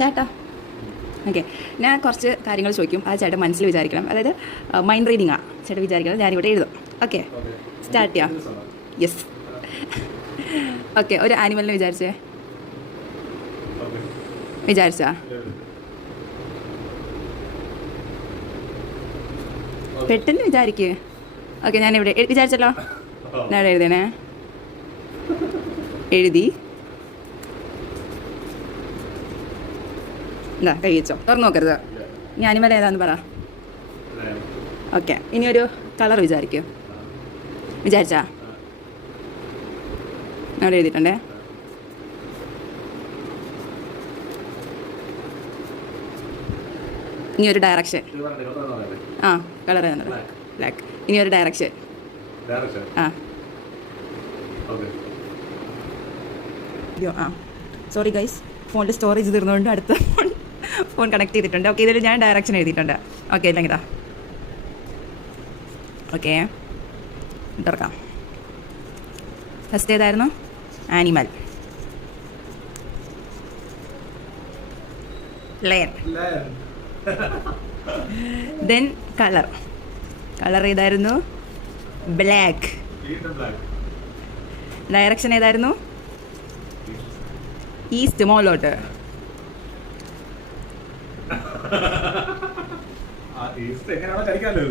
ചേട്ടാ ഓക്കെ, ഞാൻ കുറച്ച് കാര്യങ്ങൾ ചോദിക്കും, ആ ചേട്ടൻ മനസ്സിൽ വിചാരിക്കണം. അതായത് മൈൻഡ് റീഡിംഗ് ആണ് ചേട്ടൻ വിചാരിക്കണം, ഞാനിവിടെ എഴുതും. ഓക്കെ, സ്റ്റാർട്ട് ചെയ്യാം. യെസ്. ഓക്കെ, ഒരു ആനിമലിനെ വിചാരിച്ചാ പെട്ടെന്ന് വിചാരിക്കുക. ഓക്കെ, ഞാനിവിടെ വിചാരിച്ചല്ലോ, ഞാൻ എഴുതണേ. എഴുതി. എന്താ കൈ വെച്ചോ, തുറന്നു നോക്കരുത്. ഇനി ആനിമൽ ഏതാന്ന് പറ. ഓക്കെ, ഇനിയൊരു കളർ വിചാരിച്ചാ അവിടെ എഴുതിയിട്ടുണ്ടേ. ഇനിയൊരു ഡയറക്ഷൻ. ആ, കളർ ഏതാ? ബ്ലാക്ക്. ഇനിയൊരു ഡയറക്ഷൻ. ആ ആ സോറി ഗൈസ്, ഫോണിൽ സ്റ്റോറേജ് തീർന്നുകൊണ്ട് അടുത്ത ഫോൺ കണക്ട് ചെയ്തിട്ടുണ്ട്. ഓക്കെ, ഇതിൽ ഞാൻ ഡയറക്ഷൻ എഴുതിയിട്ടുണ്ട്. ഓക്കെ, ഇല്ലെങ്കിൽ ഇതാ. ഓക്കെ, തുറക്കാം. ഫസ്റ്റ് ഏതായിരുന്നു? ആനിമൽ. ലയൺ. ദെൻ കളർ ഏതായിരുന്നു? ബ്ലാക്ക്. ഡയറക്ഷൻ ഏതായിരുന്നു? ഈസ്റ്റ്, മോളോട്ട്. ഈസ്റ്റ് എങ്ങനെയാണോ കഴിക്കാമല്ലോ.